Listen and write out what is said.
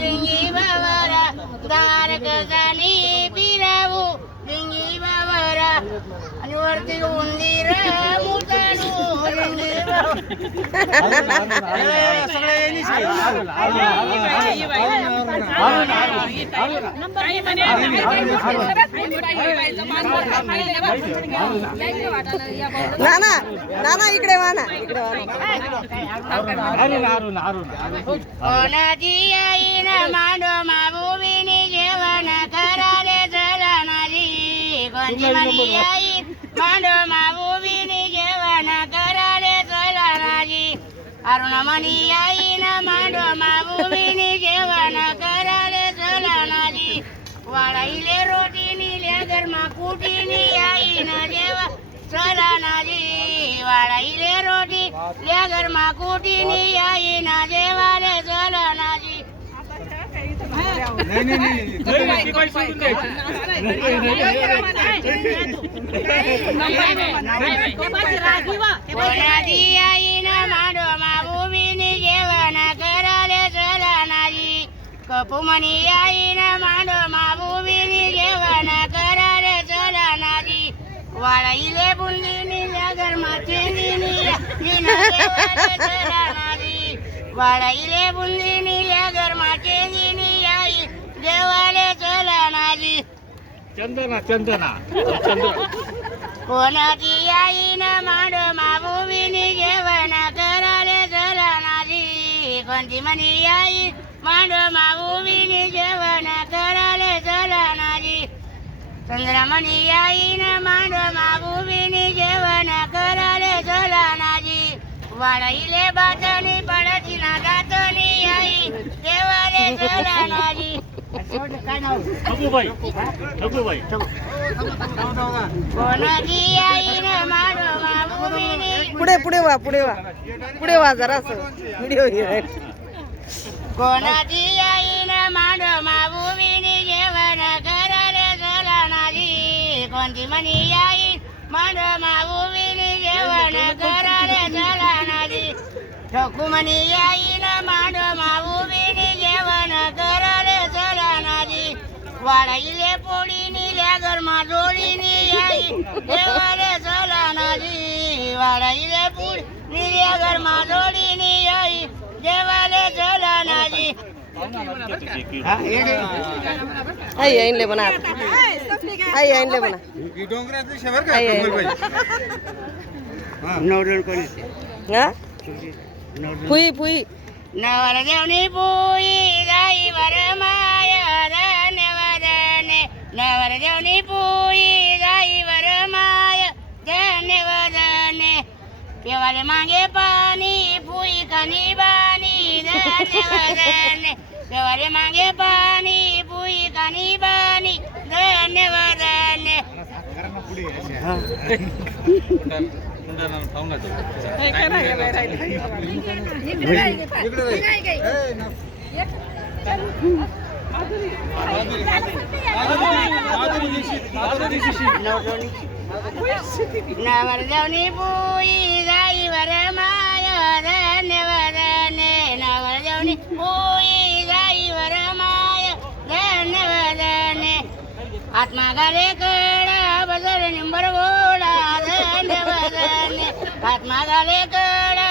dinghy बाबरा दारक झाली पिरावू dinghy बाबरा आणि वरती उंदीर मुतानू डिंगी नाना नाना इकडे वा ना इकडे कोणाची आई न मांडो माबुबीनी जेवण कराले चला नाजी कोणती मनी आई मांडो माबुबीनी जेवण कराले चला नाजी अरुण मनी आई न मांडो माबुबीनी जेवण कराले चला नाजी वाळाईले रोटीनी लेगरमा कुटीनी आई न जेवा चला नाजी वाळाईले रोटी लेगरमा कुटीनी आई न जेवाले चला नाजी कोणाची आई न मांडो माबुबीनी जेवण कराले चला नाजी कपुमनी आई न मांडो माबुबीनी जेवण कराले चला नाजी वाळाईले बुंदीनी लेगरमा चेंदीनी जेवाले चला नाजी वाळाईले बुंदीनी लेगरमा चेंदीनी आई देवाले चला नाजी चंदना चंदना कोणाची आई न मांडो माबुबीनी जेवण कराले चला नाजी कोणती मनी आई मांडो माबुबीनी जेवण कराले चला नाजी चंद्रमणी आई न मांडो माबुबीनी जेवण कराले चला नाजी वाळाईले बातनी पडती ना दातनी आई देवाले चला नाजी कोणाची आई न मांडो माबुबीनी पुढे पुढे वा पुढे वा जरा व्हिडिओ घे कोणाची आई न मांडो माबुबीनी जेवण कराले चला नाजी कोणती मनी आई मांडो माबुबीनी जेवण कराले चला नाजी ठकुमनी आई न मांडो माबुबीनी जेवण कराले चला नाजी वाळाईले पोळीनी लेगरमा जोडीनी आई देवाले चला नाजी वाळाईले पोळीनी लेगरमा जोडीनी आई देवाले चला नाजी आई आईनले बना आई आईनले बना हा पुई पुई नवर देवनी पुई जाई वर माया धन्यवादने नवर देवनी पुई जाई वर माया धन्यवादने पेवाले मागे पाणी पुई कानी बानी धन्यवादने पेवाले मागे पाणी पुई कानी बानी धन्यवादने नवर देवनी पुई जाई वर माया धन्यवादने नवर देवनी पुई जाई वर माया धन्यवादने आत्मा गाले कडा बजर निंबर गोडा धन्यवादने आत्मा गाले कडा